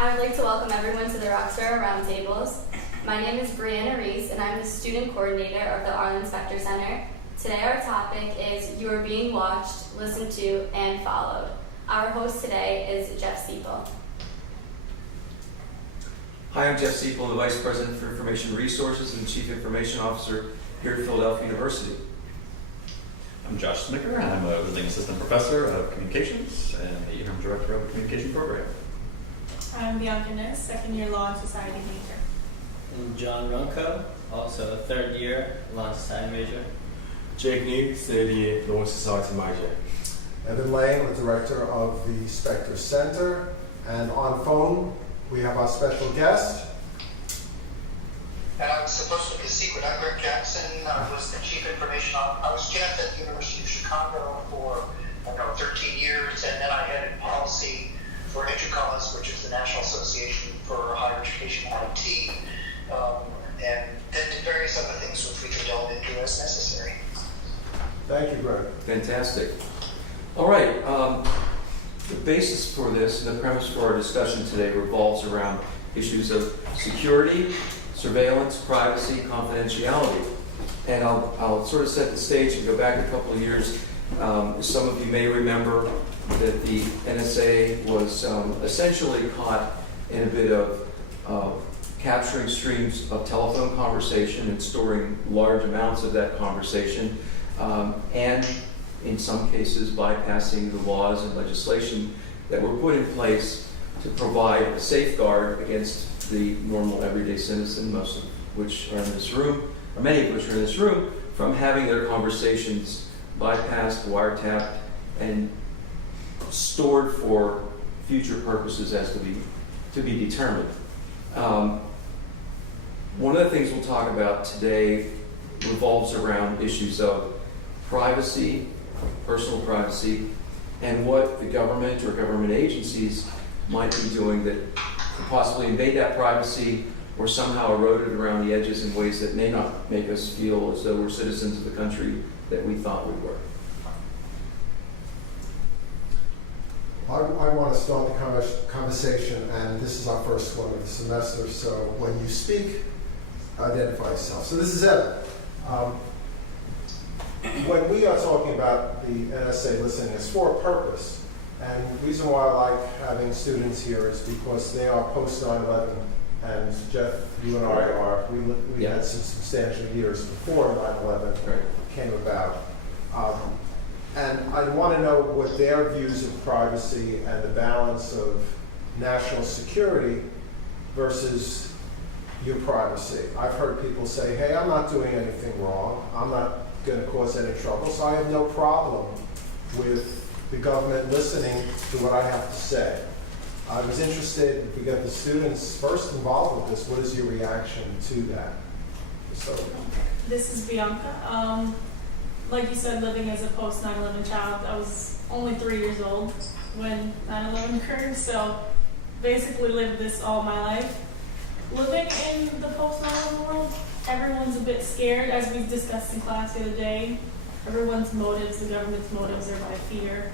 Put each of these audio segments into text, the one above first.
I would like to welcome everyone to the Roxborough Roundtables. My name is Brianna Reese, and I'm the student coordinator of the Arlen Specter Center. Today our topic is You Are Being Watched, Listened to, and Followed. Our host today is Jeff Siepel. Hi, I'm Jeff Siepel, the Vice President for Information Resources and Chief Information Officer here at Philadelphia University. I'm Josh Smicker, and I'm a visiting assistant professor of communications and the interim director of the communication program. I'm Bianca Ness, second year Law and Society major. I'm John Runco, also a third year Law and Society major. Jake New, third year Law and Society major. Evan Lane, the director of the Specter Center. And on phone, we have our special guest. And I was supposed to be a secret. I'm Greg Jackson. I was the chief information officer. I was Jeff at the University of Chicago for 13 years, and then I headed policy for EDUCAUSE, which is the National Association for Higher Education IT, and then did various other things which we can delve into as necessary. Thank you, Greg. Fantastic. All right, the basis for this and the premise for our discussion today revolves around issues of security, surveillance, privacy, confidentiality. And I'll sort of set the stage and go back a couple of years. Some of you may remember that the NSA was essentially caught in a bit of capturing streams of telephone conversation and storing large amounts of that conversation, and in some cases bypassing the laws and legislation that were put in place to provide a safeguard against the normal everyday citizen, most of which are in this room, or many of which are in this room, from having their conversations bypassed, wiretapped, and stored for future purposes as to be determined. One of the things we'll talk about today revolves around issues of privacy, personal privacy, and what the government or government agencies might be doing that could possibly invade that privacy or somehow erode it around the edges in ways that may not make us feel as though we're citizens of the country that we thought we were. I want to start the conversation, and this is our first one of the semester, so when you speak, identify yourself. So this is Evan. When we are talking about the NSA listening, it's for a purpose. And the reason why I like having students here is because they are post 9/11, and Jeff, you and I are, we had some substantial years before 9/11 came about. And I want to know what their views of privacy and the balance of national security versus your privacy. I've heard people say, hey, I'm not doing anything wrong. I'm not going to cause any trouble, so I have no problem with the government listening to what I have to say. I was interested, if we get the students first involved with this, what is your reaction to that? So, This is Bianca. Like you said, living as a post 9/11 child, I was only 3 years old when 9/11 occurred, so basically lived this all my life. Living in the post 9/11 world, everyone's a bit scared, as we discussed in class the other day. Everyone's motives, the government's motives are by fear.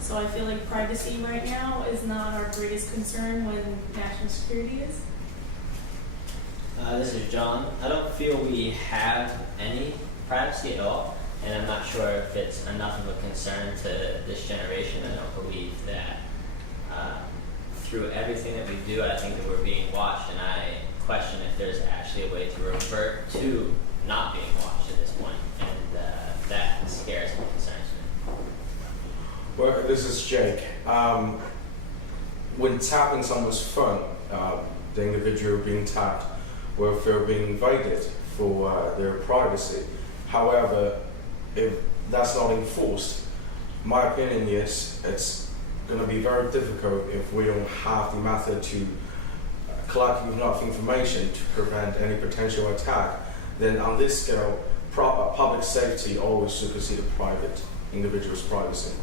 So I feel like privacy right now is not our greatest concern when national security is. This is John. I don't feel we have any privacy at all, and I'm not sure if it's enough of a concern to this generation. I don't believe that through everything that we do, I think that we're being watched, and I question if there's actually a way to revert to not being watched at this point, and that scares and concerns me. Well, this is Jake. When tapping someone's phone, the individual being tapped will feel being invaded for their privacy. However, if that's not enforced, my opinion is it's going to be very difficult if we don't have the method to collect enough information to prevent any potential attack. Then on this scale, public safety always supersedes private individual's privacy.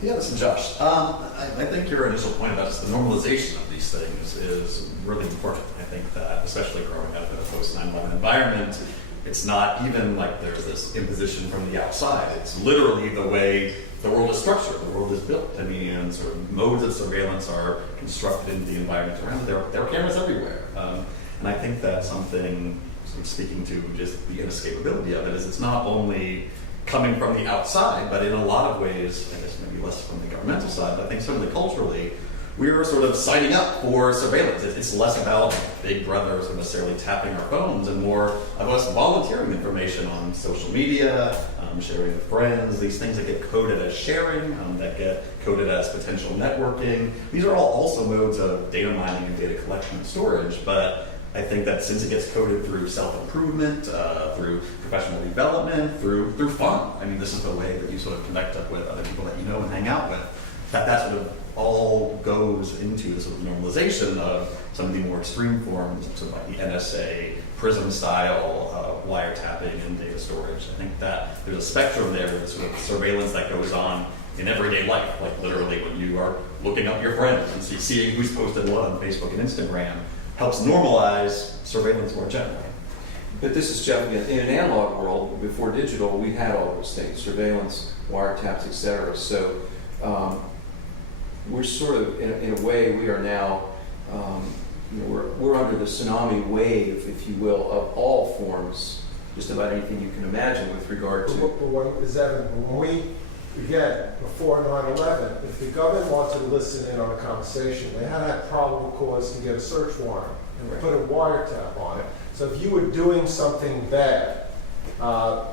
Yeah, this is Josh. I think your initial point about just the normalization of these things is really important. I think that, especially growing up in a post 9/11 environment, it's not even like there's this imposition from the outside. It's literally the way the world is structured, the world is built. I mean, and sort of modes of surveillance are constructed into the environment around it. There are cameras everywhere. And I think that's something, sort of speaking to just the inescapability of it, is it's not only coming from the outside, but in a lot of ways, I guess maybe less from the governmental side, but I think certainly culturally, we're sort of signing up for surveillance. It's less about Big Brother sort of necessarily tapping our phones and more of us volunteering information on social media, sharing with friends, these things that get coded as sharing, that get coded as potential networking. These are all also modes of data mining and data collection and storage, but I think that since it gets coded through self-improvement, through professional development, through fun, I mean, this is the way that you sort of connect up with other people that you know and hang out with, that sort of all goes into the sort of normalization of some of the more extreme forms, sort of like the NSA, PRISM style wiretapping and data storage. I think that there's a spectrum there with the sort of surveillance that goes on in everyday life, like literally when you are looking up your friends and seeing who's posted what on Facebook and Instagram, helps normalize surveillance more generally. But this is, Jeff, in an analog world, before digital, we had all those things, surveillance, wiretaps, et cetera. So we're sort of, in a way, we are now, we're under the tsunami wave, if you will, of all forms, just about anything you can imagine with regard to... When we, again, before 9/11, if the government wanted to listen in on a conversation, they had to have probable cause to get a search warrant and put a wiretap on it. So if you were doing something bad,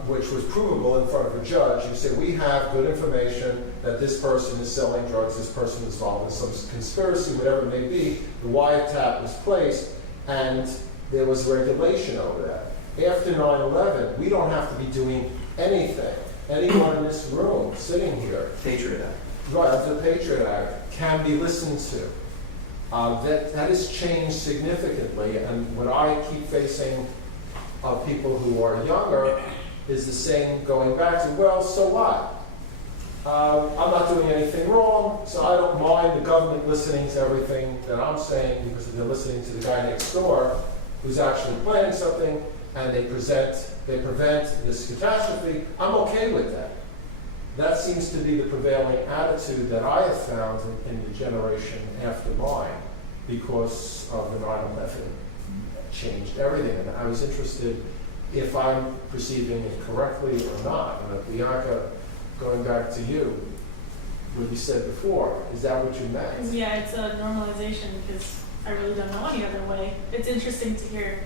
which was provable in front of a judge, you say, we have good information that this person is selling drugs, this person is involved in some conspiracy, whatever it may be, the wiretap was placed, and there was regulation over that. After 9/11, we don't have to be doing anything. Anyone in this room, sitting here, Patriot Act. right, under the Patriot Act, can be listened to. That has changed significantly, and what I keep facing of people who are younger is the same going back to, well, so what? I'm not doing anything wrong, so I don't mind the government listening to everything that I'm saying because they're listening to the guy next door who's actually planning something, and they prevent this catastrophe. I'm okay with that. That seems to be the prevailing attitude that I have found in the generation after mine, because of the 9/11 changed everything. And I was interested if I'm perceiving it correctly or not. And Bianca, going back to you, what you said before, is that what you meant? Yeah, it's a normalization because I really don't know any other way. It's interesting to hear,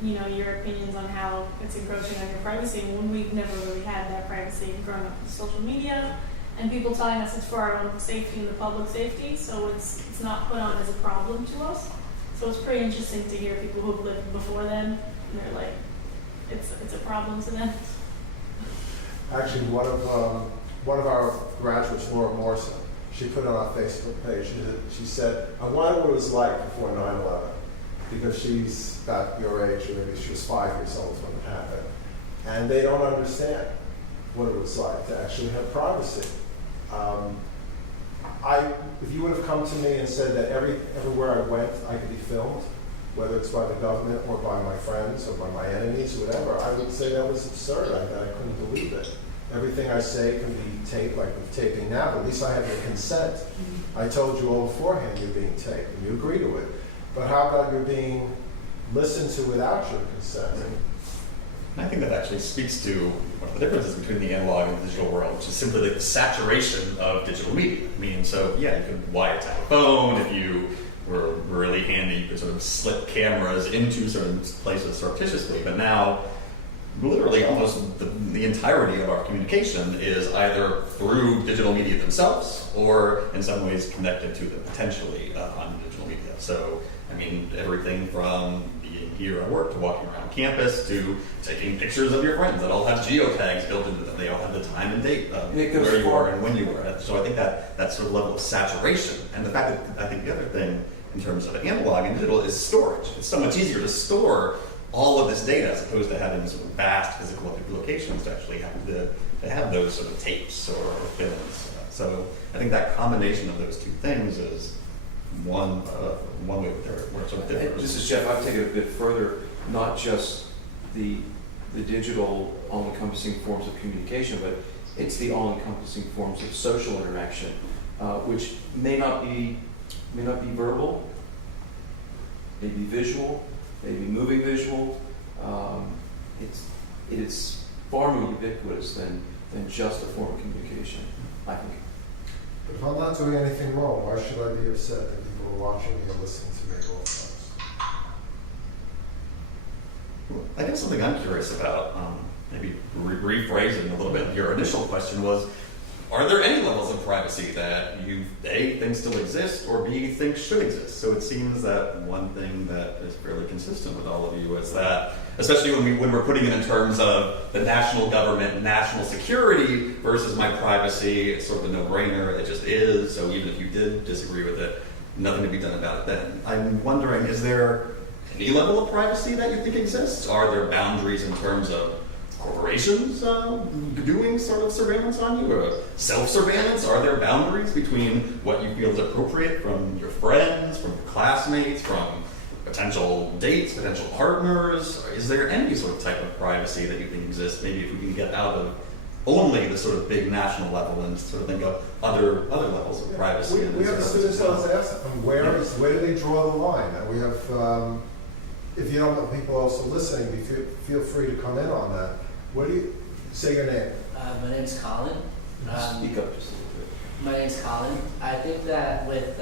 your opinions on how it's encroaching on your privacy when we've never really had that privacy growing up with social media and people telling us it's for our own safety and the public safety, so it's not put on as a problem to us. So it's pretty interesting to hear people who've lived before then, and they're like, it's a problem to them. Actually, one of our graduates, Laura Morrison, she put on our Facebook page, she said, I wonder what it was like before 9/11, because she's about your age, or maybe she was 5 years old when it happened. And they don't understand what it was like to actually have privacy. If you would have come to me and said that everywhere I went, I could be filmed, whether it's by the government or by my friends or by my enemies or whatever, I would say that was absurd. I couldn't believe it. Everything I say can be taped, like we're taping now, but at least I have your consent. I told you all beforehand you're being taped, and you agree to it. But how about you're being listened to without your consent? And I think that actually speaks to one of the differences between the analog and the digital world, which is simply like the saturation of digital media. I mean, so yeah, you could wiretap a phone. If you were really handy, you could sort of slip cameras into certain places surreptitiously. But now, literally almost the entirety of our communication is either through digital media themselves or in some ways connected to them potentially on digital media. So, I mean, everything from being here at work to walking around campus to taking pictures of your friends that all have geotags built into them. They all have the time and date of where you were and when you were. So I think that sort of level of saturation, and the fact that I think the other thing in terms of analog and digital is storage. It's so much easier to store all of this data as opposed to having sort of vast physical locations to actually have those sort of tapes or films. So I think that combination of those two things is one way where it's sort of different. This is Jeff. I've taken it a bit further, not just the digital all-encompassing forms of communication, but It's the all-encompassing forms of social interaction, which may not be verbal, may be visual, may be moving visual. It's far more ubiquitous than just a form of communication, I think. But if I'm not doing anything wrong, why should I be upset that people are watching me and listening to me at all times? I guess something I'm curious about, maybe rephrasing a little bit, your initial question was, are there any levels of privacy that you, A, think still exist, or B, think should exist? So it seems that one thing that is fairly consistent with all of you is that, especially when we're putting it in terms of the national government, national security versus my privacy, it's sort of a no-brainer, it just is, so even if you did disagree with it, nothing to be done about it then. I'm wondering, is there any level of privacy that you think exists? Are there boundaries in terms of corporations doing sort of surveillance on you, or self-surveillance? Are there boundaries between what you feel is appropriate from your friends, from your classmates, from potential dates, potential partners? Is there any sort of type of privacy that you think exists? Maybe if we can get out of only the sort of big national level and sort of think of other levels of privacy. We have the students always ask them, where do they draw the line? And we have, if you don't know people also listening, feel free to come in on that. What do you say your name? My name's Colin. Speak up just a little bit. My name's Colin. I think that with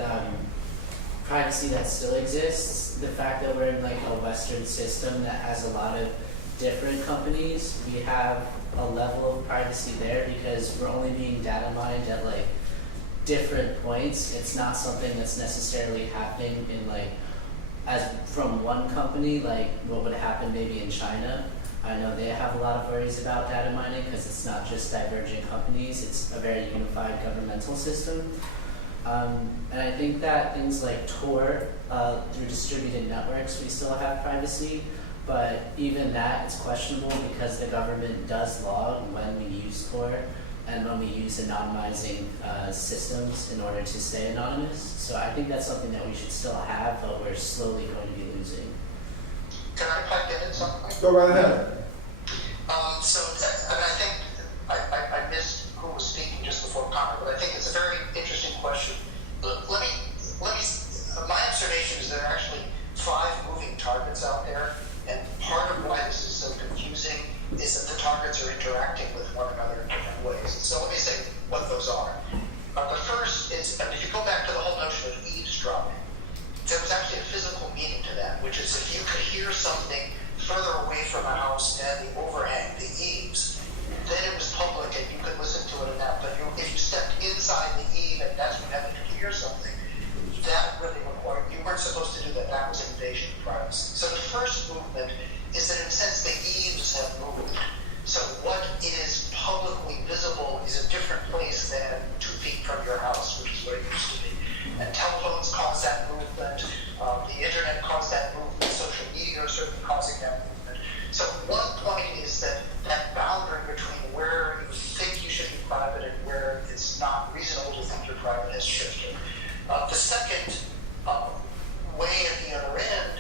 privacy that still exists, the fact that we're in like a Western system that has a lot of different companies, we have a level of privacy there because we're only being data mined at like different points. It's not something that's necessarily happening in like as from one company, like what would happen maybe in China. I know they have a lot of worries about data mining because it's not just divergent companies, it's a very unified governmental system. And I think that things like Tor, through distributed networks, we still have privacy, but even that is questionable because the government does log when we use Tor and when we use anonymizing systems in order to stay anonymous. So I think that's something that we should still have, but we're slowly going to be losing. Can I pipe in something? Go right ahead. I think I missed who was speaking just before Connor, but I think it's a very interesting question. Let me. My observation is there are actually 5 moving targets out there, and part of why this is so confusing is that the targets are interacting with one another in different ways. So let me say what those are. The first is, and if you go back to the whole notion of eavesdropping, there was actually a physical meaning to that, which is if you could hear something further away from a house and the overhang, the eaves, then it was public and you could listen to it and that. But if you stepped inside the eave and that's what happened to hear something, that really required, you weren't supposed to do that. That was invasion of privacy. So the first movement is that in a sense the eaves have moved. So what is publicly visible is a different place than 2 feet from your house, which is what it used to be. And telephones caused that movement, the internet caused that movement, social media are certainly causing that movement. So one point is that boundary between where you think you should be private and where it's not reasonable to think you're private has shifted. The second way at the other end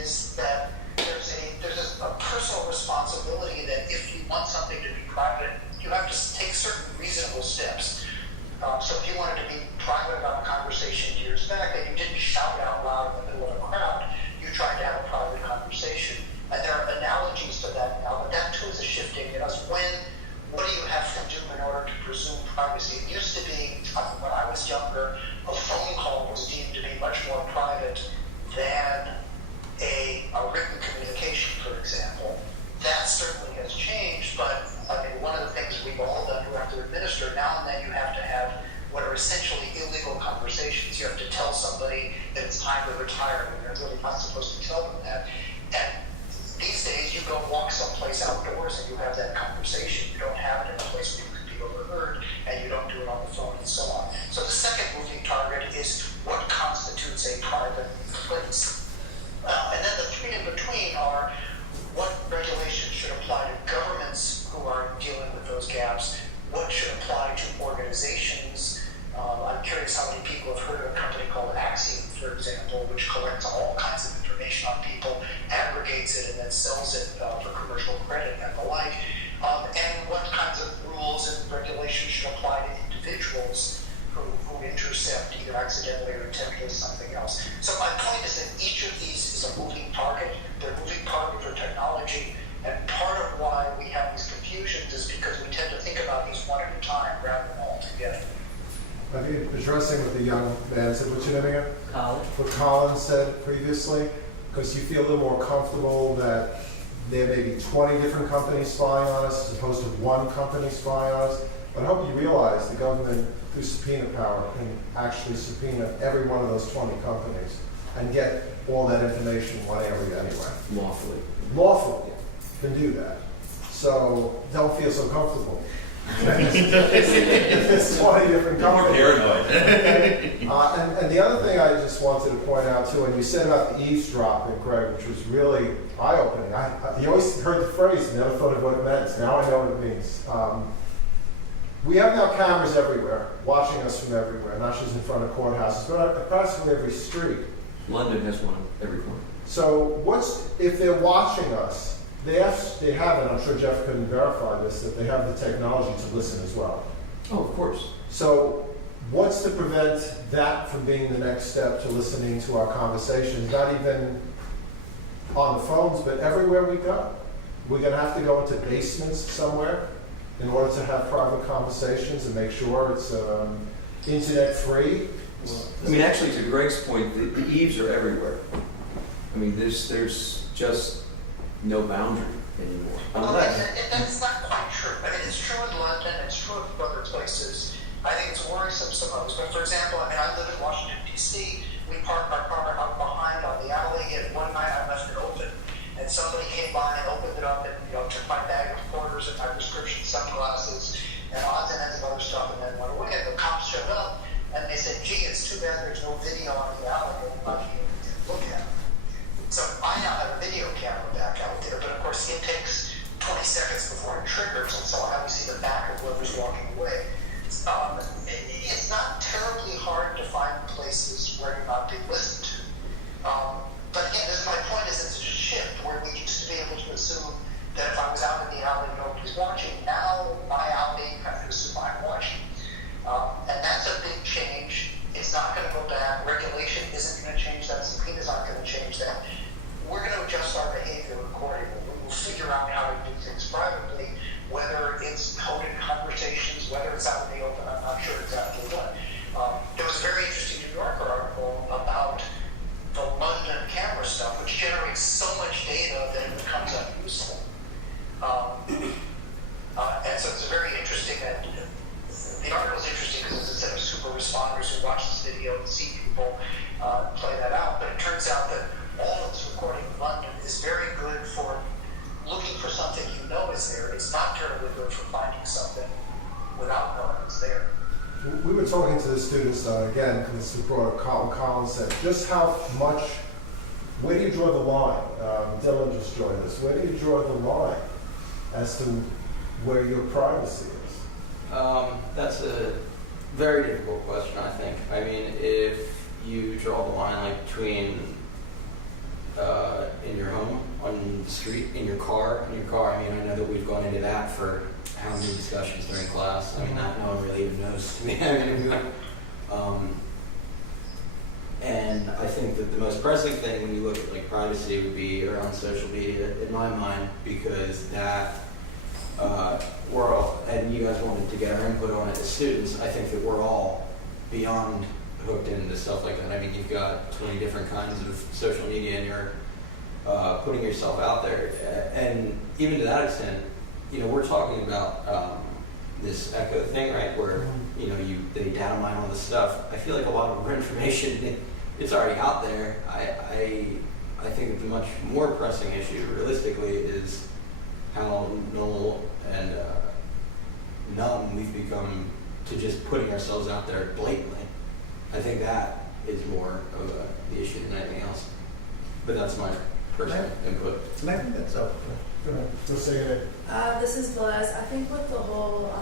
is that there's a personal responsibility that if you want something to be private, you have to take certain reasonable steps. So if you wanted to be private about a conversation years back and you didn't shout out loud in the middle of a crowd, you tried to have a private conversation. And there are analogies to that now, but that too is a shifting. What do you have to do in order to presume privacy? It used to be, when I was younger, a phone call was deemed to be much more private than a written communication, for example. That certainly has changed, but I mean, one of the things we've all done who have to administer, now and then you have to have what are essentially illegal conversations. You have to tell somebody that it's time to retire when you're really not supposed to tell them that. And these days, you go walk someplace outdoors and you have that conversation. You don't have it in a place where you can be overheard, and you don't do it on the phone and so on. So the second moving target is what constitutes a private place. And then the 3 in between are what regulations should apply to governments who are dealing with those gaps, what should apply to organizations. I'm curious how many people have heard of a company called Axiom, for example, which collects all kinds of something else. So my point is that each of these is a moving target. They're a moving target for technology. And part of why we have these confusions is because we tend to think about these one at a time rather than all together. I think addressing what the young man said, what's your name again? Colin? What Colin said previously, because you feel a little more comfortable that there may be 20 different companies spying on us as opposed to one company spying on us. But I hope you realize the government, through subpoena power, can actually subpoena every one of those 20 companies and get all that information in one area anyway. Lawfully. Lawfully can do that. So don't feel so comfortable. It's 20 different More companies. paranoid. Okay. And the other thing I just wanted to point out too, and you said about the eavesdropping, Greg, which was really eye-opening. You always heard the phrase, never thought of what it meant. Now I know what it means. We have now cameras everywhere, watching us from everywhere, not just in front of courthouses, but practically every street. London has one every corner. So if they're watching us, they have, and I'm sure Jeff can verify this, that they have the technology to listen as well. Oh, of course. So what's to prevent that from being the next step to listening to our conversations, not even on the phones, but everywhere we go? We're going to have to go into basements somewhere in order to have private conversations and make sure it's internet free. I mean, actually, to Greg's point, the eaves are everywhere. I mean, there's just no boundary anymore. Unless, That's not quite true. I mean, it's true in London, it's true in other places. I think it's worrisome suppose. But for example, I mean, I live in Washington, D.C. We parked our car out behind on the alley, and one night I left it open, and somebody came by and opened it up and, took my bag of quarters and my prescription sunglasses and odds and ends of other stuff and then went away. And the cops showed up, and they said, gee, it's too bad there's no video on the alley and I'm not being able to look at it. So I now have a video camera back out there, but of course it takes 20 seconds before it triggers, and so I only see the back of whoever's walking away. It's not terribly hard to find places where you're not being listened to. But again, this is my point, is it's a shift where we used to be able to assume that if I was out in the alley, nobody's watching. Now my alley, I have to assume I'm watching. And that's a big change. It's not going to go back. Regulation isn't going to change that. Subpoenas aren't going to change that. We're going to adjust our behavior accordingly. We will figure out how to do things privately, whether it's coded conversations, whether it's out in the open. I'm not sure exactly what. There was a very interesting New Yorker article about the London camera stuff, which generates so much data that it becomes unuseful. And so it's very interesting that the article is interesting because it's a set of super responders who watch this video and see people play that out. But it turns out that all of this recording in London is very good for looking for something you know is there. It's not terribly good for finding something without knowing it's there. We were talking to the students, again, because we brought up Colin said, just how much, where do you draw the line? Dylan just joined us. Where do you draw the line as to where your privacy is? That's a very difficult question, I think. I mean, if you draw the line like between in your home, on the street, in your car, I mean, I know that we've gone into that for how many discussions during class. I mean, that no one really even knows to me. And I think that the most pressing thing when you look at like privacy would be around social media, in my mind, because that we're all, and you guys wanted to get our input on it as students, I think that we're all beyond hooked into stuff like that. I mean, you've got 20 different kinds of social media and you're putting yourself out there. And even to that extent, we're talking about this echo thing, right, where, they data mine all this stuff. I feel like a lot of information, it's already out there. I think that the much more pressing issue, realistically, is how null and numb we've become to just putting ourselves out there blatantly. I think that is more of the issue than anything else. But that's my personal input. And I think that's up. Just saying it. This is Blaise. I think with the whole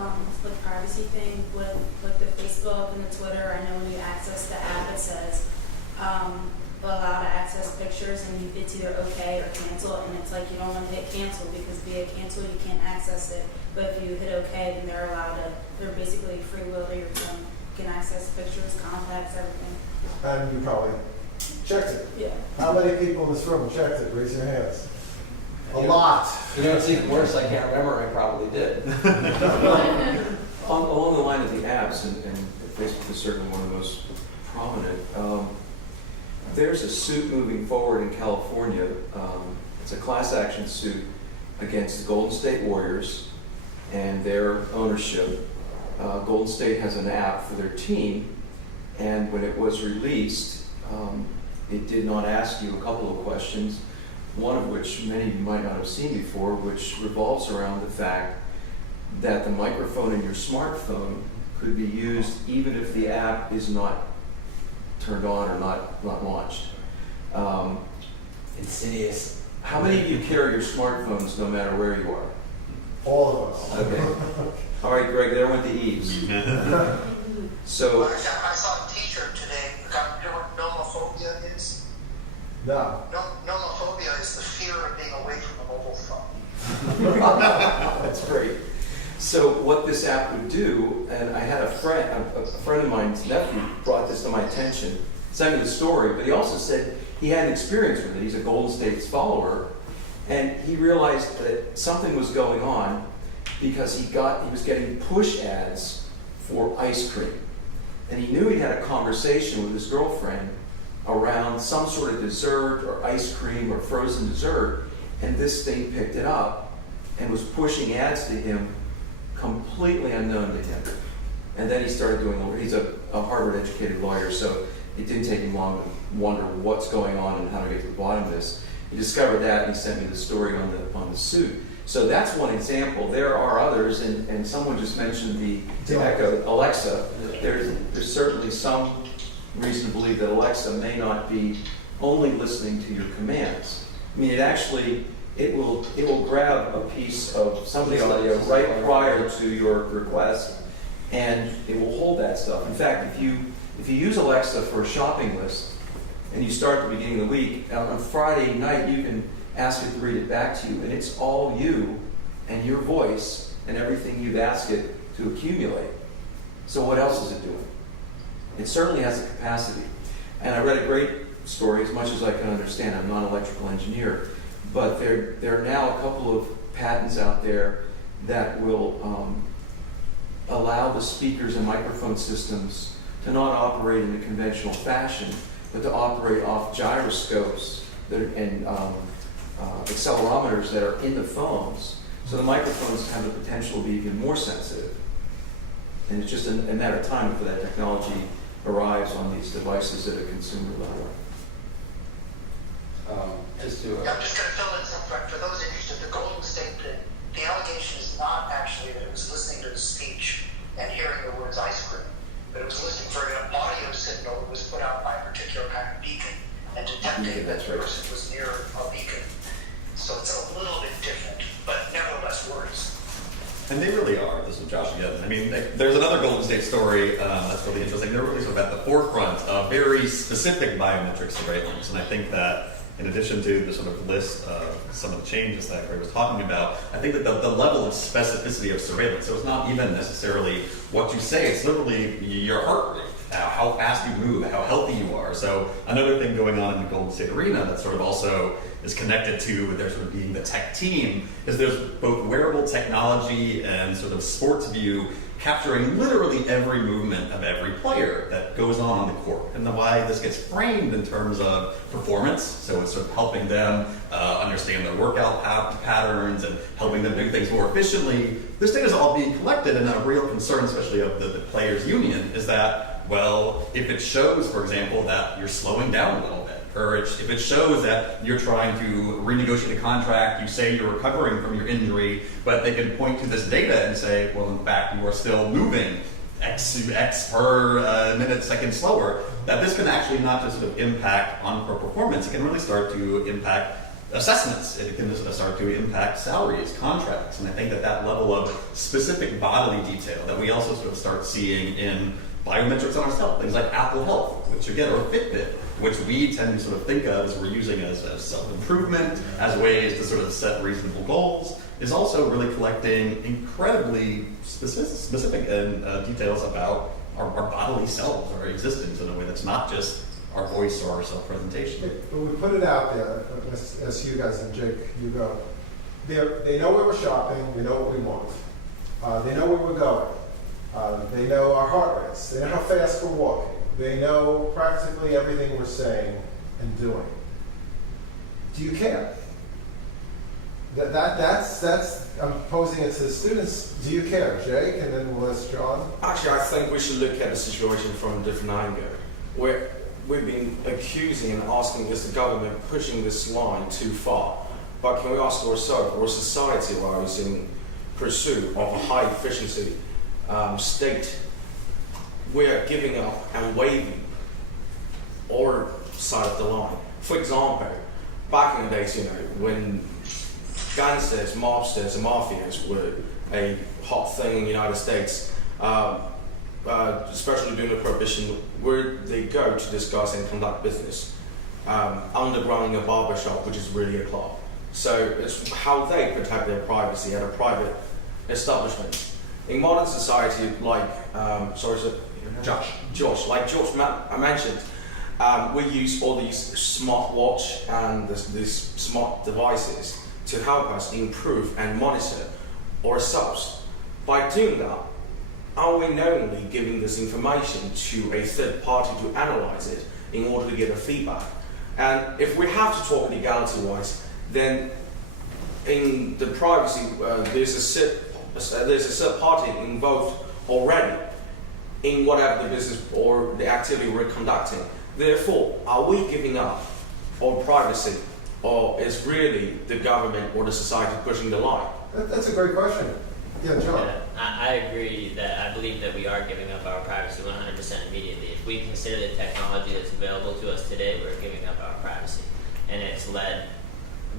privacy thing with the Facebook and the Twitter, I know when you access the app, it says allow to access pictures, and it's either okay or cancel, and it's like you don't want to hit cancel because via cancel you can't access it. But if you hit okay, then they're allowed to. They're basically free will. You can access pictures, contacts, everything. And you probably checked it. Yeah. How many people in this room checked it? Raise your hands. A lot. You know, it's even worse, I can't remember, I probably did. Along the line of the apps, and Facebook is certainly one of the most prominent, there's a suit moving forward in California. It's a class action suit against the Golden State Warriors and their ownership. Golden State has an app for their team, and when it was released, it did not ask you a couple of questions, one of which many of you might not have seen before, which revolves around the fact that the microphone in your smartphone could be used even if the app is not turned on or not launched. Insidious. How many of you carry your smartphones no matter where you are? All of us. Okay. All right, Greg, there went the Eves. So, I saw a T-shirt today. You know what nomophobia is? No. Nomophobia is the fear of being away from a mobile phone. that's great. So what this app would do, and I had a friend of mine's nephew brought this to my attention, sent me the story, but he also said he had an experience with it. He's a Golden State's follower, and he realized that something was going on because he was getting push ads for ice cream. And he knew he had a conversation with his girlfriend around some sort of dessert or ice cream or frozen dessert, and this thing picked it up and was pushing ads to him completely unknown to him. And then he started doing, he's a Harvard-educated lawyer, so it didn't take him long to wonder what's going on and how to get to the bottom of this. He discovered that, and he sent me the story on the suit. So that's one example. There are others, and someone just mentioned the Echo, Alexa. There's certainly some reason to believe that Alexa may not be only listening to your commands. I mean, it will grab a piece of somebody's audio right prior to your request, and it will hold that stuff. In fact, if you use Alexa for a shopping list, and you start at the beginning of the week, on Friday night you can ask it to read it back to you, and it's all you and your voice and everything you've asked it to accumulate. So what else is it doing? It certainly has the capacity. And I read a great story, as much as I can understand. I'm not an electrical engineer, but there are now a couple of patents out there that will allow the speakers and microphone systems to not operate in a conventional fashion, but to operate off gyroscopes and accelerometers that are in the phones. So the microphones have the potential to be even more sensitive. And it's just a matter of time before that technology arrives on these devices at a consumer level. I'm just going to fill in some for those interested. The Golden State, the allegation is not actually that it was listening to the speech and hearing the words ice cream, but it was listening for an audio signal that was put out by a particular kind of beacon and detecting that the person was near a beacon. So it's a little bit different, but nevertheless words. And they really are. This is Josh again. I mean, there's another Golden State story that's really interesting. They're really sort of at the forefront of very specific biometric surveillance. And I think that in addition to the sort of list of some of the changes that Greg was talking about, I think that the level of specificity of surveillance, so it's not even necessarily what you say, it's literally your heart rate, how fast you move, how healthy you are. So another thing going on in the Golden State arena that sort of also is connected to there sort of being the tech team is there's both wearable technology and sort of sports view capturing literally every movement of every player that goes on the court. And then why this gets framed in terms of performance, so it's sort of helping them understand their workout patterns and helping them do things more efficiently. This data is all being collected, and a real concern, especially of the players' union, is that, well, if it shows, for example, that you're slowing down a little bit, or if it shows that you're trying to renegotiate a contract, you say you're recovering from your injury, but they can point to this data and say, well, in fact, you are still moving X per minute, second slower, that this can actually not just sort of impact on-court performance, it can really start to impact assessments, it can start to impact salaries, contracts, and I think that level of specific bodily detail that we also sort of start seeing in biometrics on ourselves, things like Apple Health, which again, or Fitbit, which we tend to sort of think of as we're using as self-improvement, as ways to sort of set reasonable goals, is also really collecting incredibly specific details about our bodily selves, our existence in a way that's not just our voice or our self-presentation. But we put it out there, as you guys and Jake, you go. They know where we're shopping. They know what we want. They know where we're going. They know our heart rates. They know how fast we're walking. They know practically everything we're saying and doing. Do you care? That's I'm posing it to the students. Do you care, Jake? And then we'll ask John. Actually, I think we should look at the situation from a different angle. Where we've been accusing and asking, is the government pushing this line too far? But can we ask ourselves, or society-wise, in pursuit of a high efficiency state, we're giving up and waving our side of the line. For example, back in the days, when gangsters, mobsters, and mafias were a hot thing in the United States, especially during the Prohibition, where they go to discuss and conduct business. Underground in a barber shop, which is really a club. So it's how they protect their privacy at a private establishment. In modern society, like, Josh, like George mentioned, we use all these smartwatch and these smart devices to help us improve and monitor ourselves. By doing that, are we knowingly giving this information to a third party to analyze it in order to get a feedback? And if we have to talk legality-wise, then in the privacy, there's a third party involved already in whatever the business or the activity we're conducting. Therefore, are we giving up our privacy, or is really the government or the society pushing the line? That's a great question. Yeah, John. Yeah, I agree that I believe that we are giving up our privacy 100% immediately. If we consider the technology that's available to us today, we're giving up our privacy. And it's led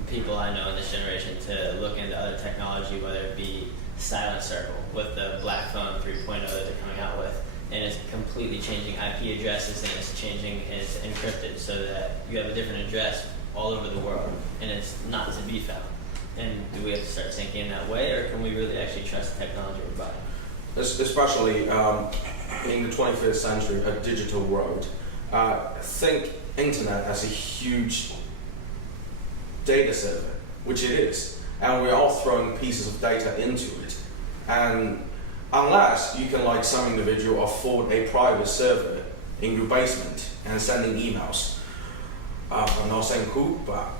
people I know in this generation to look into other technology, whether it be Silent Circle with the Black Phone 3.0 that they're coming out with. And it's completely changing IP addresses, and it's changing and it's encrypted so that you have a different address all over the world, and it's not to be found. And do we have to start thinking in that way, or can we really actually trust the technology we're buying? Especially in the 21st century, a digital world. Think internet as a huge data server, which it is, and we're all throwing pieces of data into it. And unless you can, like some individual, afford a private server in your basement and sending emails, I'm not saying who, but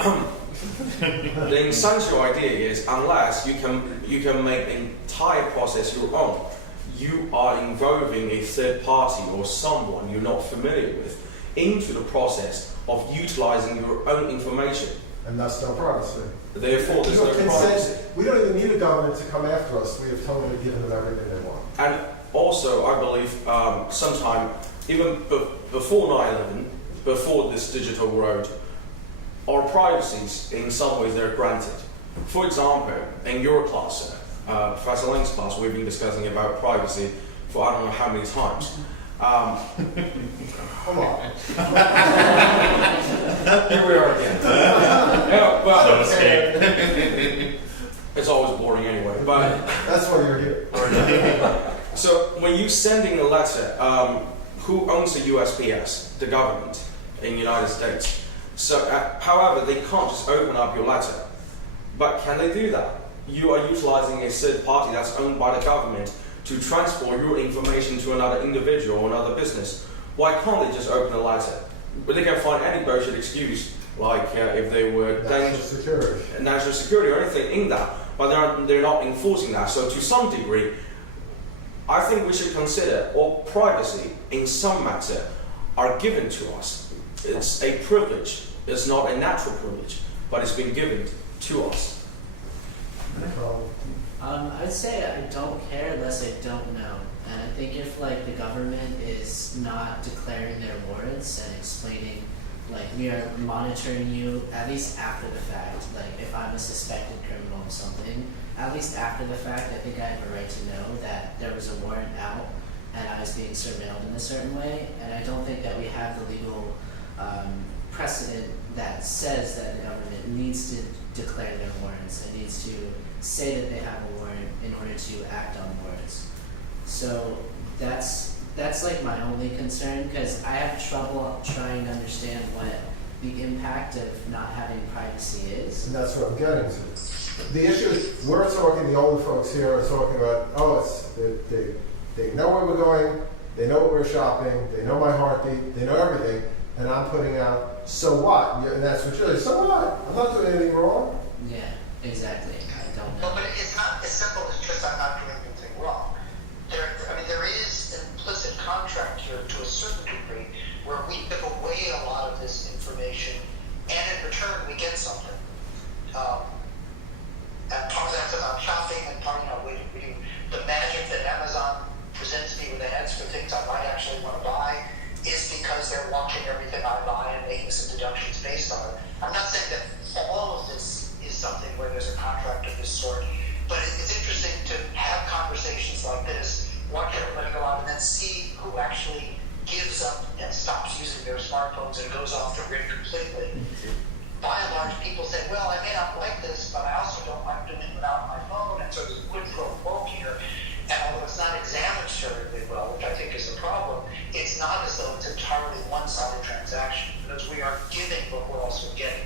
the essential idea is, unless you can make the entire process your own, you are involving a third party or someone you're not familiar with into the process of utilizing your own information. And that's no privacy. Therefore, there's no privacy. We don't even need a government to come after us. We have totally given them everything they want. And also, I believe sometime, even before 9/11, before this digital world, our privacies, in some ways, they're granted. For example, in your class, Professor Link's class, we've been discussing about privacy for I don't know how many times. Come on. Here we are again. Yeah, but No escape. it's always boring anyway. But That's why you're here. so when you sending a letter, who owns the USPS? The government in the United States. So, however, they can't just open up your letter. But can they do that? You are utilizing a third party that's owned by the government to transport your information to another individual or another business. Why can't they just open a letter? But they can find any bullshit excuse, like if they were national security or anything in that, but they're not enforcing that. So to some degree, I think we should consider all privacy in some matter are given to us. It's a privilege. It's not a natural privilege, but it's been given to us. I'd say I don't care unless I don't know. And I think if like the government is not declaring their warrants and explaining like we are monitoring you at least after the fact, like if I'm a suspected criminal or something, at least after the fact I think I have a right to know that there was a warrant out and I was being surveilled in a certain way. And I don't think that we have the legal precedent that says that the government needs to declare their warrants and needs to say that they have a warrant in order to act on warrants. So that's that's like my only concern, because I have trouble trying to understand what the impact of not having privacy is. And that's what I'm getting to. The issue is, we're talking, the older folks here are talking about, oh, they know where we're going, they know what we're shopping, they know my heartbeat, they know everything, and I'm putting out, so what? And that's what you're like, so what? I'm not doing anything wrong. Yeah, exactly. I don't Well, know. but it's not as simple as just I'm not doing anything wrong. There is an implicit contract here to a certain degree where we give away a lot of this information, and in return we get something. And part of that's about shopping, and part, the magic that Amazon presents me with ads for things I might actually want to buy is because they're watching everything I buy and making some deductions based on it. I'm not saying that all of this is something where there's a contract of this sort, but it's interesting to have conversations like this, watch everybody go out, and then see who actually gives up and stops using their smartphones and goes off the grid completely. By and large, people say, well, I may not like this, but I also don't like doing it without my phone, and so there's a quid pro quo here. And although it's not examined terribly well, which I think is the problem, it's not as though it's entirely one-sided transaction, because we are giving, but we're also getting.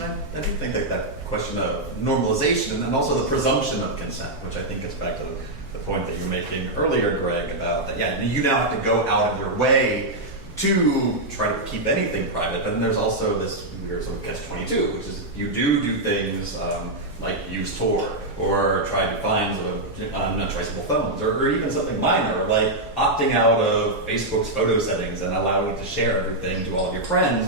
I do think that question of normalization and also the presumption of consent, which I think gets back to the point that you were making earlier, Greg, about that, yeah, you now have to go out of your way to try to keep anything private, but then there's also this weird sort of catch-22, which is you do things like use Tor or try to find sort of untraceable phones, or even something minor like opting out of Facebook's photo settings and allowing to share everything to all of your friends.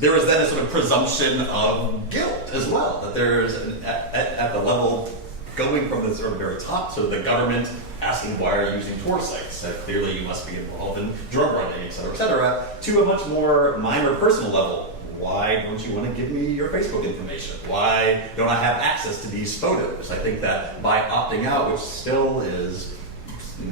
There is then a sort of presumption of guilt as well, that there's at the level going from the sort of very top, so the government asking why are you using Tor sites, that clearly you must be involved in drug running, et cetera, to a much more minor personal level. Why don't you want to give me your Facebook information? Why don't I have access to these photos? I think that by opting out, which still is,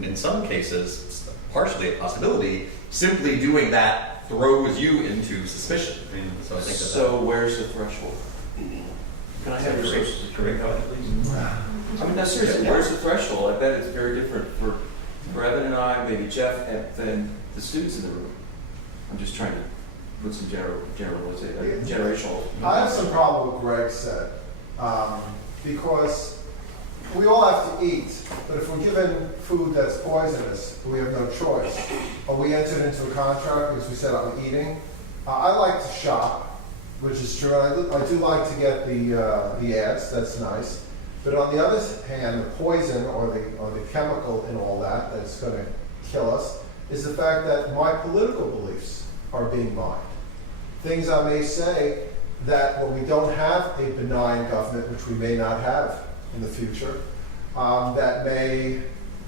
in some cases, partially a possibility, simply doing that throws you into suspicion. I mean, so I think that. So where's the threshold? Can I have your correct comment, please? I mean, no, seriously, where's the threshold? I bet it's very different for Evan and I, maybe Jeff, than the students in the room. I'm just trying to put some generational. I have some problem with what Greg said, because we all have to eat, but if we're given food that's poisonous, we have no choice. Or we entered into a contract because we said I'm eating. I like to shop, which is true. And I do like to get the ads. That's nice. But on the other hand, the poison or the chemical in all that's going to kill us is the fact that my political beliefs are being mined. Things I may say that when we don't have a benign government, which we may not have in the future, that may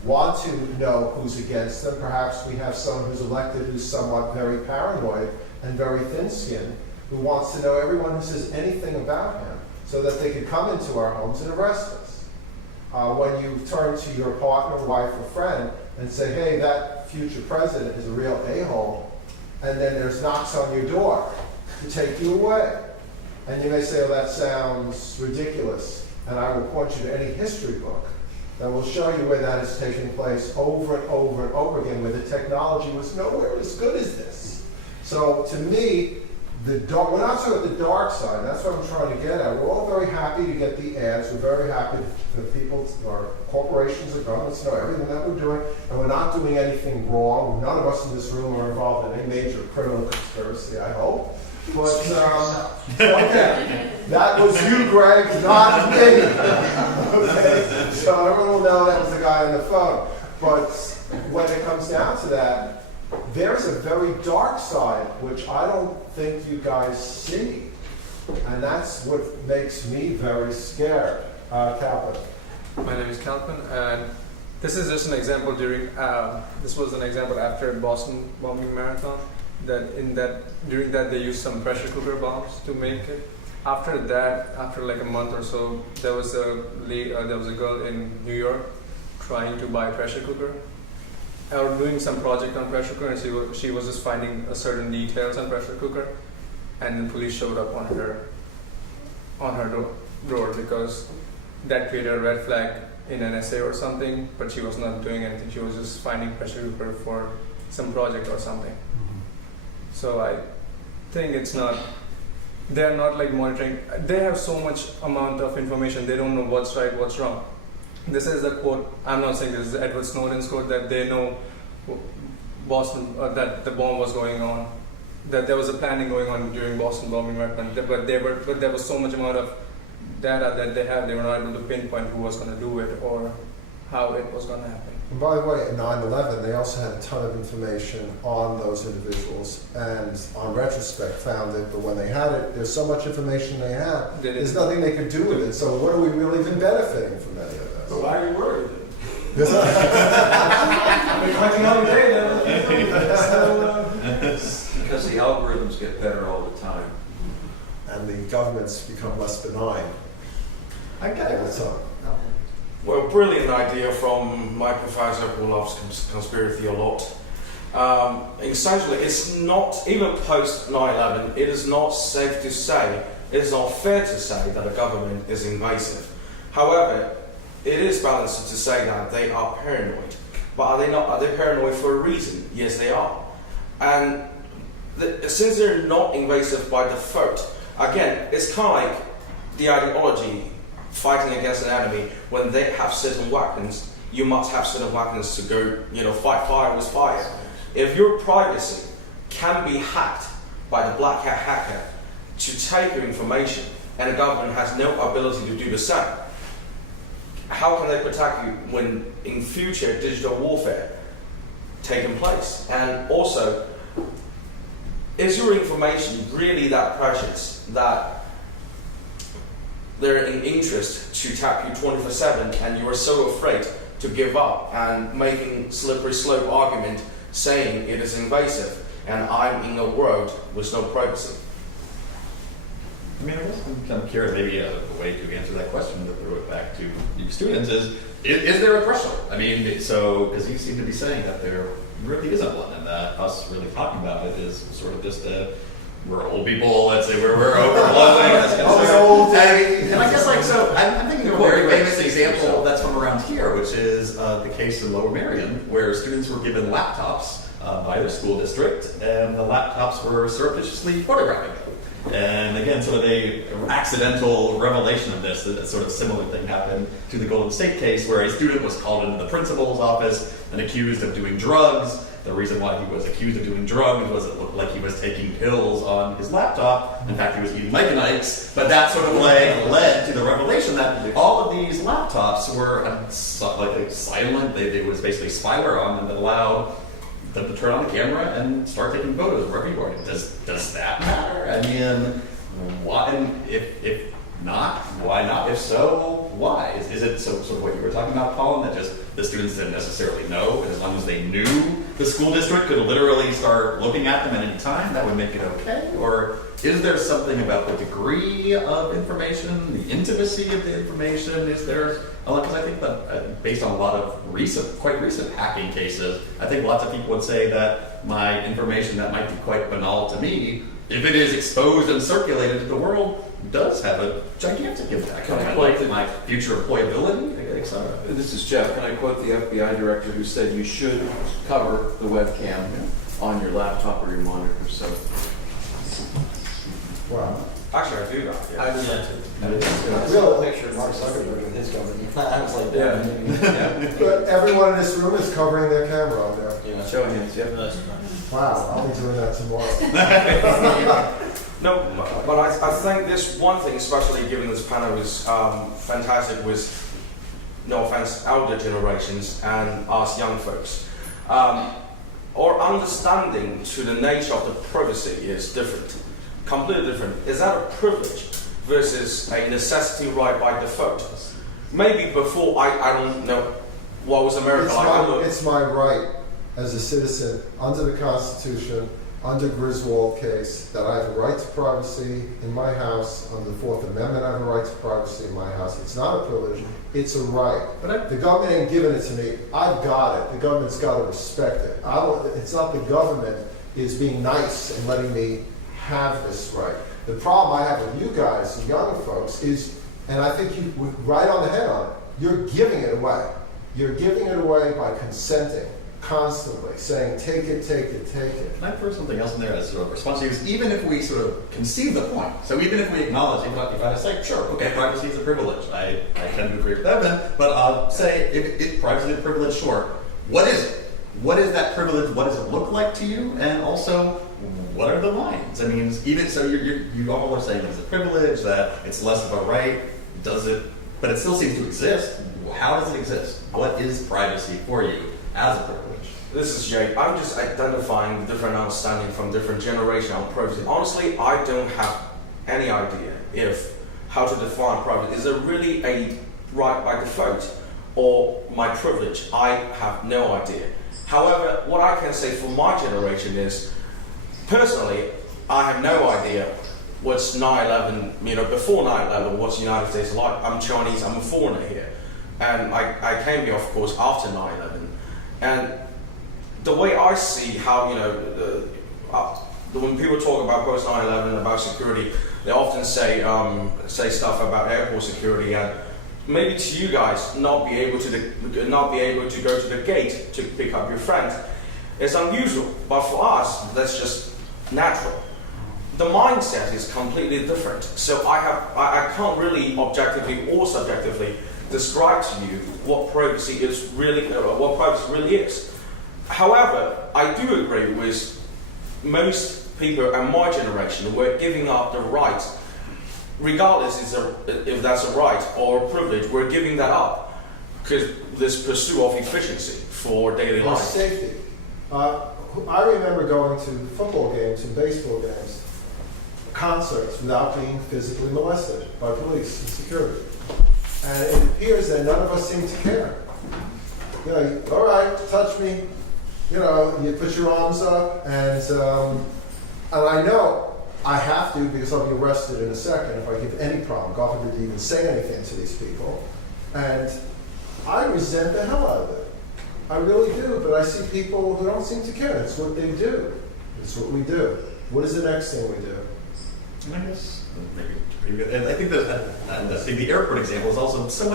want to know who's against them. Perhaps we have someone who's elected who's somewhat very paranoid and very thin-skinned, who wants to know everyone who says anything about him so that they could come into our homes and arrest us. When you turn to your partner, wife, or friend and say, hey, that future president is a real a-hole, and then there's knocks on your door to take you away. And you may say, oh, that sounds ridiculous. And I will point you to any history book that will show you where that has taken place over and over and over again, where the technology was nowhere as good as this. So to me, we're not talking about the dark side. That's what I'm trying to get at. We're all very happy to get the ads. We're very happy that people, or corporations or governments know everything that we're doing, and we're not doing anything wrong. None of us in this room are involved in any major criminal conspiracy, I hope. But, okay, that was you, Greg, not me. Okay, so everyone will know that was the guy on the phone. But when it comes down to that, there's a very dark side, which I don't think you guys see. And that's what makes me very scared. Calvin. My name is Calvin, and this is just an example this was an example after Boston bombing marathon, during that they used some pressure cooker bombs to make it. After that, after like a month or so, there was a girl in New York trying to buy a pressure cooker. I was doing some project on pressure cooker, and she was just finding certain details on pressure cooker, and the police showed up on her door because that created a red flag in an essay or something, but she was not doing anything. She was just finding pressure cooker for some project or something. So I think it's not, they're not like monitoring. They have so much amount of information, they don't know what's right, what's wrong. This is a quote, I'm not saying this is Edward Snowden's quote, that they know Boston, that the bomb was going on, that there was a planning going on during Boston bombing weapon, but there was so much amount of data that they had, they were not able to pinpoint who was going to do it or how it was going to happen. And by the way, in 9/11, they also had a ton of information on those individuals, and on retrospect found it, but when they had it, there's so much information they had, there's nothing they could do with it, so what are we really even benefiting from any of this? So why are you worried? Because We're collecting all the data. Because the algorithms get better all the time. and the governments become less benign I all get the it. time. Well, brilliant idea from my professor who loves conspiracy a lot. Essentially, it's not, even post 9/11, it is not safe to say, it is not fair to say that the government is invasive. However, it is balanced to say that they are paranoid. But are they not? Are they paranoid for a reason? Yes, they are. And since they're not invasive by default, again, it's kind of like the ideology fighting against an enemy. When they have certain weapons, you must have certain weapons to go, fight fire with fire. If your privacy can be hacked by the black hat hacker to take your information, and the government has no ability to do the same, how can they protect you when in future digital warfare taking place? And also, is your information really that precious that they're in interest to tap you 24/7 and you are so afraid to give up and making slippery slope argument saying it is invasive and I'm in a world with no privacy? I mean, I guess I'm kind of curious, maybe a way to answer that question, to throw it back to you students, is there a threshold? I mean, so, because you seem to be saying that there really isn't one, and that us really talking about it is sort of just we're old people, let's say we're overblowing. And I guess, so I'm thinking of a very famous example that's from around here, which is the case in Lower Merion, where students were given laptops by their school district, and the laptops were surreptitiously photographing them. And again, sort of a accidental revelation of this, a sort of similar thing happened to the Golden State case, where a student was called into the principal's office and accused of doing drugs. The reason why he was accused of doing drugs was it looked like he was taking pills on his laptop. In fact, he was eating Myconites. But that sort of led to the revelation that all of these laptops were silent. They was basically spyware on them that allowed them to turn on the camera and start taking photos wherever you are. Does that matter? I mean, why? If not, why not? If so, why? Is it sort of what you were talking about, Colin, that just the students didn't necessarily know, and as long as they knew the school district could literally start looking at them at any time, that would make it okay? Or is there something about the degree of information, the intimacy of the information? Is there, because I think that based on a lot of quite recent hacking cases, I think lots of people would say that my information that might be quite banal to me, if it is exposed and circulated to the world, does have a gigantic impact on my future employability, etc. This is Jeff. Can I quote the FBI director who said you should cover the webcam on your laptop or your monitor? So, Wow. Actually, I do that. Yeah. I was I saw a picture of Mark Zuckerberg with his company. I was like, yeah. But everyone in this room is covering their camera on there. Yeah. Show hands, yep. Wow, I'll be doing that tomorrow. No, but I think this one thing, especially given this panel, is fantastic with, no offense, elder generations and us young folks. Our understanding to the nature of the privacy is different, completely different. Is that a privilege versus a necessity right by default? Maybe before, I don't know what was America like. It's my right as a citizen under the Constitution, under Griswold case, that I have a right to privacy in my house. Under the Fourth Amendment, I have a right to privacy in my house. It's not a privilege, it's a right. But the government ain't giving it to me. I've got it. The government's got to respect it. It's not the government is being nice and letting me have this right. The problem I have with you guys, the young folks, is, and I think you were right on the head on it, you're giving it away. You're giving it away by consenting constantly, saying, take it, take it, take it. Can I throw something else in there as sort of response to you? Even if we sort of concede the point, so even if we acknowledge, if I say, sure, okay, privacy is a privilege, I tend to agree with Evan, but I'll say, if privacy is a privilege, sure. What is it? What is that privilege? What does it look like to you? And also, what are the lines? I mean, even so, you all are saying it's a privilege, that it's less of a right. Does it? But it still seems to exist. How does it exist? What is privacy for you as a privilege? This is Jay. I'm just identifying the different understanding from different generations on privacy. Honestly, I don't have any idea if how to define privacy. Is it really a right by default or my privilege? I have no idea. However, what I can say for my generation is, personally, I have no idea what's 9/11, before 9/11, what's the United States like. I'm Chinese, I'm a foreigner here. And I came here, of course, after 9/11. And the way I see how, when people talk about post 9/11, about security, they often say stuff about airport security, and maybe to you guys not be able to go to the gate to pick up your friend is unusual, but for us that's just natural. The mindset is completely different. So I can't really objectively or subjectively describe to you what privacy really is. However, I do agree with most people in my generation. We're giving up the right, regardless if that's a right or a privilege. We're giving that up because this pursuit of efficiency for daily And life. safety. I remember going to football games and baseball games, concerts, without being physically molested by police and security. And it appears that none of us seem to care. All right, touch me. You put your arms up, and I know I have to because I'll be arrested in a second if I give any problem. God forbid to even say anything to these people. And I resent the hell out of it. I really do, but I see people who don't seem to care. It's what they do. It's what we do. What is the next thing we do? I guess maybe. And I think the airport example is also so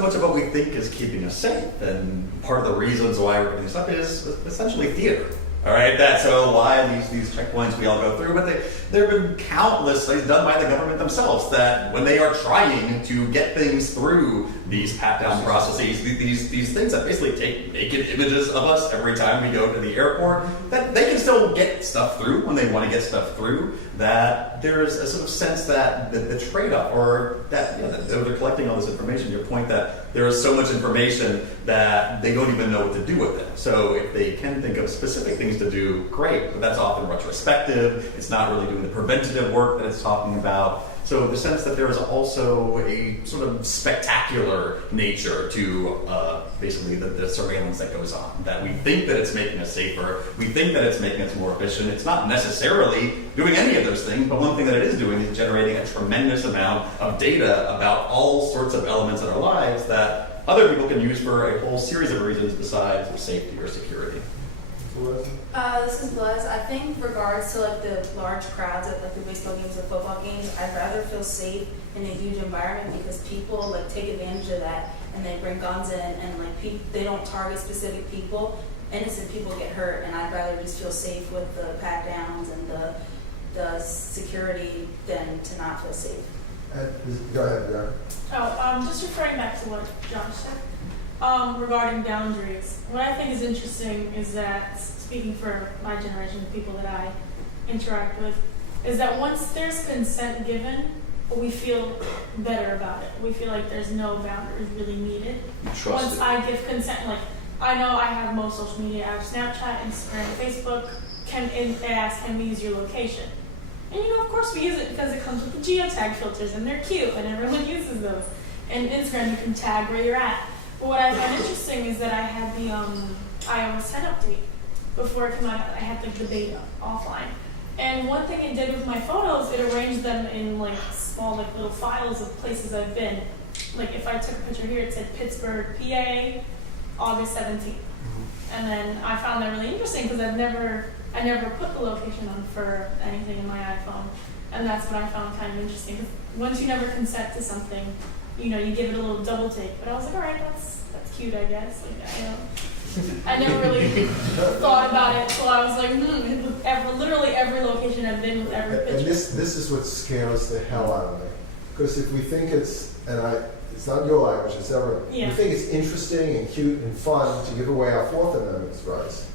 much of what we think is keeping us safe, and part of the reasons why we're putting this up is essentially theater. All right, that's why these checkpoints we all go through. But there have been countless studies done by the government themselves that when they are trying to get things through these pat-down processes, these things that basically take naked images of us every time we go to the airport, that they can still get stuff through when they want to get stuff through. That there's a sort of sense that the trade-off, or that they're collecting all this information. Your point that there is so much information that they don't even know what to do with it. So if they can think of specific things to do, great, but that's often retrospective. It's not really doing the preventative work that it's talking about. So the sense that there is also a sort of spectacular nature to basically the surveillance that goes on, that we think that it's making us safer, we think that it's making us more efficient. It's not necessarily doing any of those things, but one thing that it is doing is generating a tremendous amount of data about all sorts of elements in our lives that other people can use for a whole series of reasons besides for safety or security. This is Buzz. I think regards to the large crowds at the baseball games or football games, I'd rather feel safe in a huge environment because people take advantage of that and they bring guns in and they don't target specific people. Innocent people get hurt, and I'd rather just feel safe with the pat downs and the security than to not feel safe. Go ahead, Jan. Just referring back to what Josh said regarding boundaries. What I think is interesting is that, speaking for my generation, the people that I interact with, is that once there's consent given, we feel better about it. We feel like there's no boundaries really needed. Once I give consent, I know I have most social media apps, Snapchat, Instagram, Facebook, they ask, can we use your location? And of course we use it because it comes with the geotag filters and they're cute and everyone uses those. And Instagram, you can tag where you're at. But what I find interesting is that I had the iOS 10 update before it came out. I had the beta offline. And one thing it did with my photos, it arranged them in small little files of places I've been. If I took a picture here, it said Pittsburgh, PA, August 17th. And then I found that really interesting because I never put the location on for anything in my iPhone. And that's what I found kind of interesting. Once you never consent to something, you give it a little double take. But I was like, all right, that's cute, I guess. I never really thought about it, so I was like, literally every location I've been with every picture. And this is what scares the hell out of me. Because if we think it's not your language, it's ever, Yeah. we think it's interesting and cute and fun to give away our Fourth Amendment rights.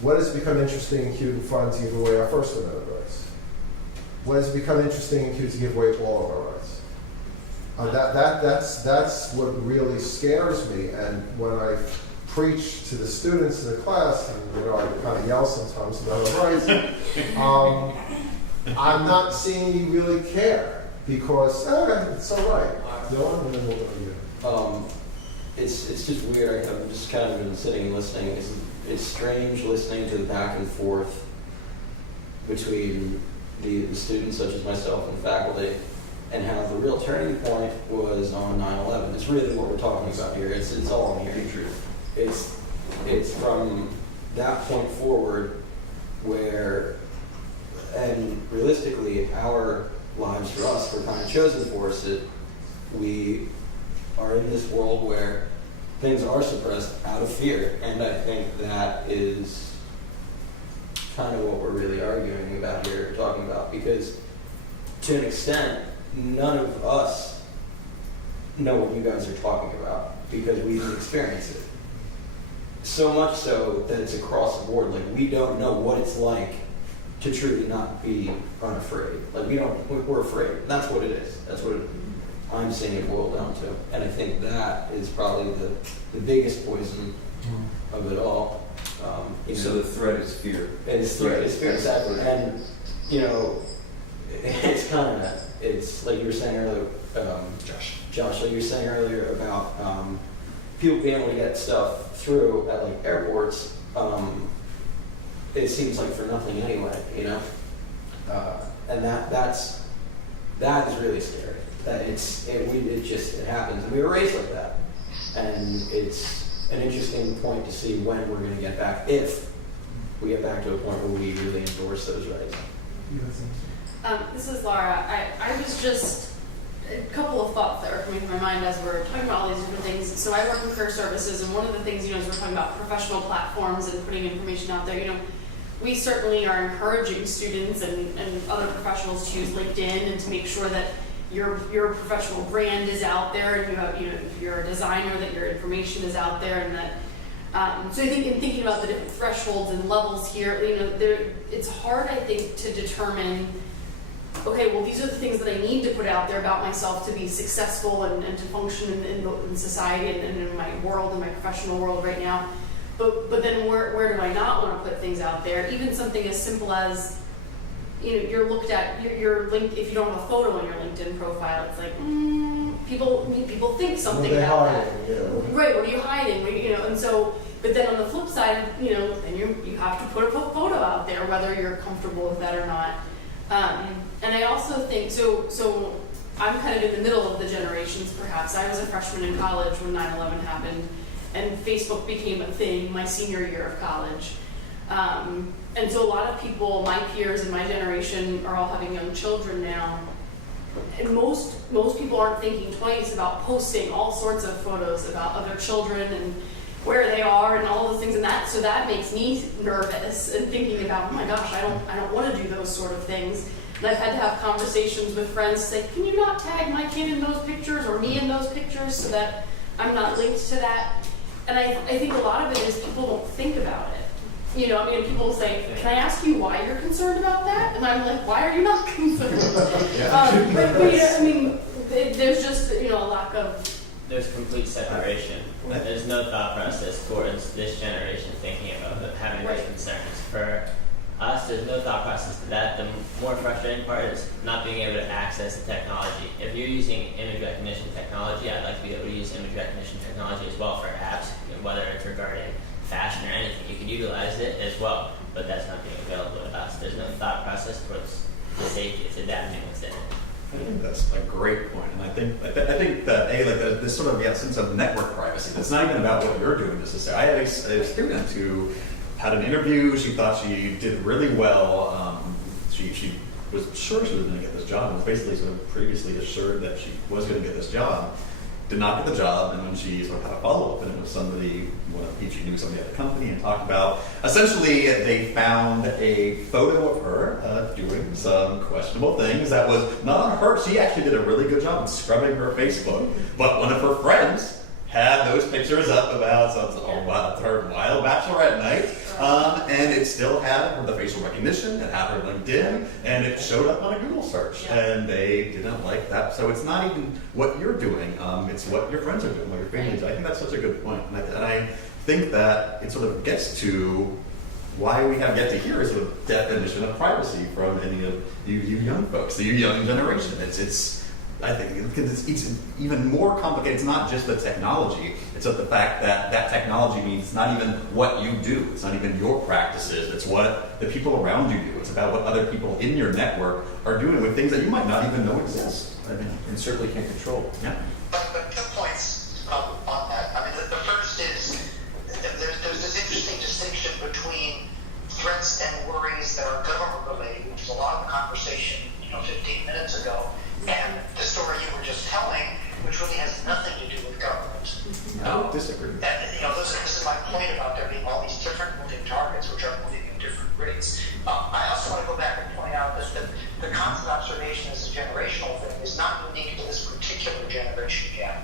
What has become interesting and cute and fun to give away our First Amendment rights? What has become interesting and cute to give away all of our rights? That's what really scares me. And when I preach to the students in the class, and I kind of yell sometimes about our rights, I'm not seeing you really care because it's all right. Dylan, and then we'll go to you. It's just weird. I've just kind of been sitting and listening. It's strange listening to the back and forth between the students, such as myself and faculty, and how the real turning point was on 9/11. It's really what we're talking about here. It's all in here. It's from that point forward where, and realistically, our lives for us were kind of chosen for us. We are in this world where things are suppressed out of fear, and I think that is kind of what we're really arguing about here, talking about, because to an extent, none of us know what you guys are talking about because we didn't experience it. So much so that it's across the board. Like, we don't know what it's like to truly not be unafraid. Like, we're afraid. That's what it is. That's what I'm seeing it boil down to. And I think that is probably the biggest poison of it all. So the threat is fear. It's fear, exactly. And, it's like you were saying earlier, Josh, like you were saying earlier about people being able to get stuff through at like airports. It seems like for nothing anyway, and that is really scary. That it happens, and we were raised like that, and it's an interesting point to see when we're going to get back, if we get back to a point where we really endorse those rights. This is Laura. I was just a couple of thoughts that were coming to my mind as we're talking about all these different things. So I work in career services, and one of the things, as we're talking about professional platforms and putting information out there, we certainly are encouraging students and other professionals to use LinkedIn and to make sure that your professional brand is out there, and if you're a designer, that your information is out there, and that. So I think in thinking about the different thresholds and levels here, it's hard, I think, to determine. Okay, well, these are the things that I need to put out there about myself to be successful and to function in society and in my world, in my professional world right now. But then where do I not want to put things out there? Even something as simple as, you're looked at, your link, if you don't have a photo on your LinkedIn profile, it's like, people think something about that. Yeah. Right, what are you hiding? And so, but then on the flip side, then you have to put a photo out there, whether you're comfortable with that or not. And I also think, so I'm kind of in the middle of the generations, perhaps. I was a freshman in college when 9/11 happened, and Facebook became a thing my senior year of college. And so a lot of people, my peers in my generation, are all having young children now. And most people aren't thinking twice about posting all sorts of photos about other children and where they are and all those things, and so that makes me nervous and thinking about, oh my gosh, I don't want to do those sort of things. And I've had to have conversations with friends to say, can you not tag my kid in those pictures or me in those pictures so that I'm not linked to that? And I think a lot of it is people don't think about it. People say, can I ask you why you're concerned about that? And I'm like, why are you not concerned? There's just, a lack of... There's complete separation. There's no thought process towards this generation thinking about having these concerns. For us, there's no thought process to that. The more frustrating part is not being able to access the technology. If you're using image recognition technology, I'd like to be able to use image recognition technology as well for apps, whether it's regarding fashion or anything. You can utilize it as well, but that's not being available to us. There's no thought process towards the safety. It's adapting what's in it. I think that's a great point, and I think that this sort of sense of network privacy. That's not even about what you're doing necessarily. I had a student who had an interview. She thought she did really well. She was sure she was going to get this job, and was basically sort of previously assured that she was going to get this job. did not get the job, and when she sort of had a follow-up, and it was somebody, she knew somebody at the company, and talked about, essentially, they found a photo of her doing some questionable things that was not on her. She actually did a really good job of scrubbing her Facebook, but one of her friends had those pictures up about her wild bachelorette night, and it still had the facial recognition, it had her LinkedIn, and it showed up on a Google search, and they didn't like that. So it's not even what you're doing, it's what your friends are doing, what your family is. I think that's such a good point, and I think that it sort of gets to why we have yet to hear a sort of definition of privacy from any of you young folks, you young generation. I think it's even more complicated. It's not just the technology. It's the fact that that technology means it's not even what you do. It's not even your practices. It's what the people around you do. It's about what other people in your network are doing with things that you might not even know exist. I mean, and certainly can't control. Yeah. But 2 points on that. I mean, the first is there's this interesting distinction between threats and worries that are government related, which is a lot of the conversation 15 minutes ago, and the story you were just telling, which really has nothing to do with government. I would disagree. And this is my point about there being all these different moving targets, which are moving at different rates. I also want to go back and point out that the constant observation as a generational thing is not unique to this particular generation yet.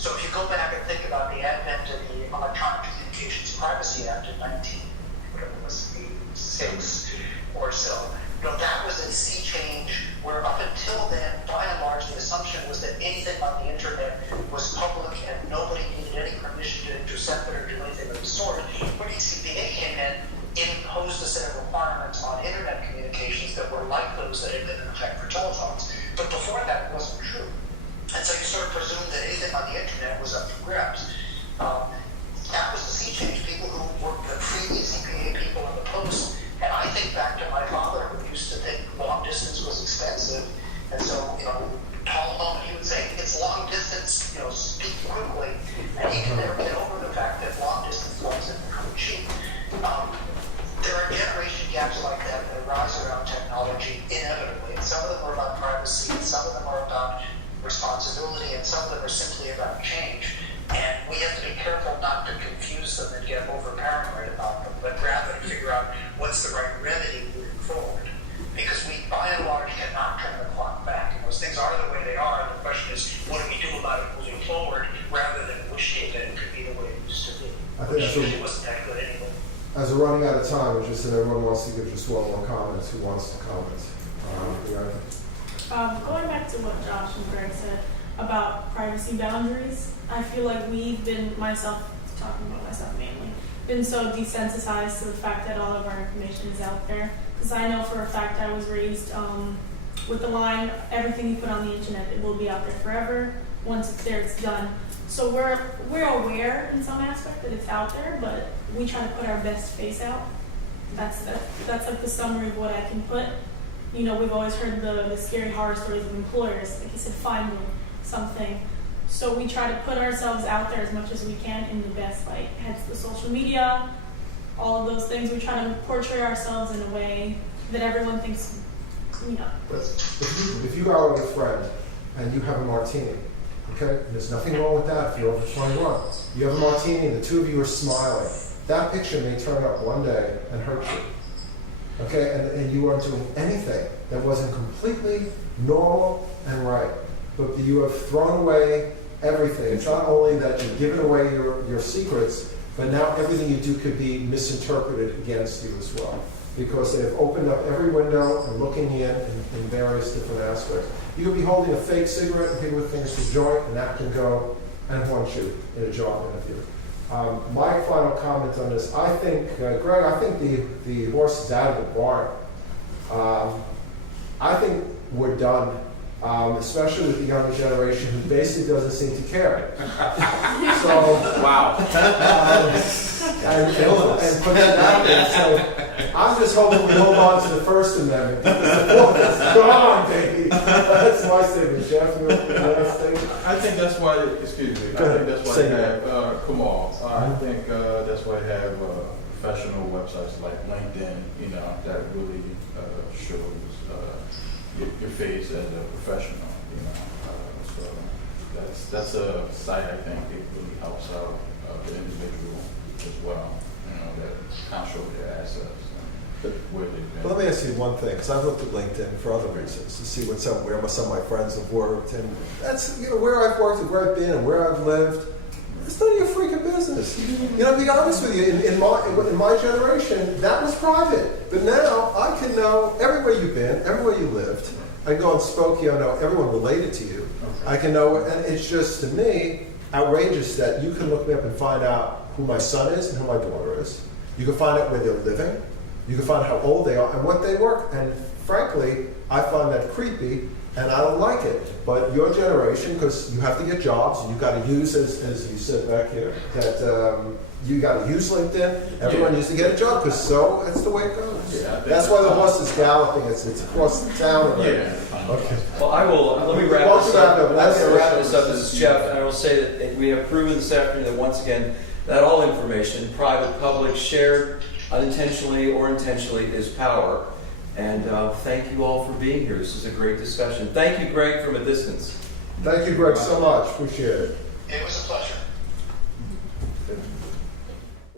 So if you go back and think about the advent of the Electronic Communications Privacy Act in 1986 or so, that was a sea change where up until then, by and large, the assumption was that anything on the internet was public and nobody needed any permission to intercept it or do anything of the sort. When ECPA came in, it imposed a set of requirements on internet communications that were like those that had been in effect for telephones. But before that, it wasn't true. And so you sort of presumed that anything on the internet was up for grabs. That was the sea change. People who were the pre-ECPA people in the post. And I think back to my father, who used to think long distance was expensive, and so, call home and he would say, it's long distance, speak quickly, and he could never get over the fact that long distance wasn't cheap. There are generation gaps like that arise around technology inevitably, and some of them are about privacy, and some of them are about responsibility, and some of them are simply about change. And we have to be careful not to confuse them and get over paranoid about them, but rather to figure out what's the right remedy moving forward. Because we, by and large, cannot turn the clock back. And those things are the way they are. And the question is, what do we do about it moving forward, rather than wishing that it could be the way it used to be? Which really wasn't that good anyway. As we're running out of time, we just said everyone wants to give just one more comment. Who wants to comment? Going back to what Josh and Greg said about privacy boundaries, I feel like we've been, talking about myself mainly, been so desensitized to the fact that all of our information is out there. Because I know for a fact I was raised with the line, everything you put on the internet, it will be out there forever. Once it's there, it's done. So we're aware in some aspect that it's out there, but we try to put our best face out. That's like the summary of what I can put. We've always heard the scary horror stories of employers, like you said, finding something. So we try to put ourselves out there as much as we can in the best light. Hence the social media, all of those things. We try to portray ourselves in a way that everyone thinks, If you go out with a friend and you have a martini, okay, there's nothing wrong with that if you're over 21. You have a martini and the two of you are smiling. That picture may turn up one day and hurt you. Okay, and you weren't doing anything that wasn't completely normal and right. But you have thrown away everything. It's not only that you've given away your secrets, but now everything you do could be misinterpreted against you as well. Because they've opened up every window and looking in various different aspects. You could be holding a fake cigarette and people would think it's a joint, and that can go and haunt you in a job interview. My final comment on this, I think, Greg, I think the horse is out of the barn. I think we're done, especially with the younger generation who basically doesn't seem to care. So, wow. And put that out there. So, I'm just hoping we hold on to the First Amendment. Go on, baby. That's my statement. Jeff, you want to statement? I think that's why, excuse me, I think that's why you have Kamal. I think that's why you have professional websites like LinkedIn, that really shows your face as a professional, So that's a site I think it really helps out the individual as well. You know, that control their assets and where they've been. But let me ask you one thing, because I've looked at LinkedIn for other reasons to see where some of my friends have worked, and that's where I've worked and where I've been and where I've lived. It's none of your freaking business. To be honest with you, in my generation, that was private. But now I can know everywhere you've been, everywhere you lived. I can go on Spokane, I know everyone related to you. I can know, and it's just to me outrageous that you can look me up and find out who my son is and who my daughter is. You can find out where they're living. You can find out how old they are and what they work. And frankly, I find that creepy, and I don't like it. But your generation, because you have to get jobs, and you've got to use, as you said back here, that you got to use LinkedIn. Everyone needs to get a job, because so that's the way it goes. Yeah, that's why the horse is galloping. It's across the town already. Yeah. Okay. Well, let me wrap this up. I'm going to wrap this up. This is Jeff, and I will say that we have proven this afternoon that once again, that all information, private, public, shared, unintentionally or intentionally, is power. And thank you all for being here. This is a great discussion. Thank you, Greg, from a distance. Thank you, Greg, so much. Appreciate it.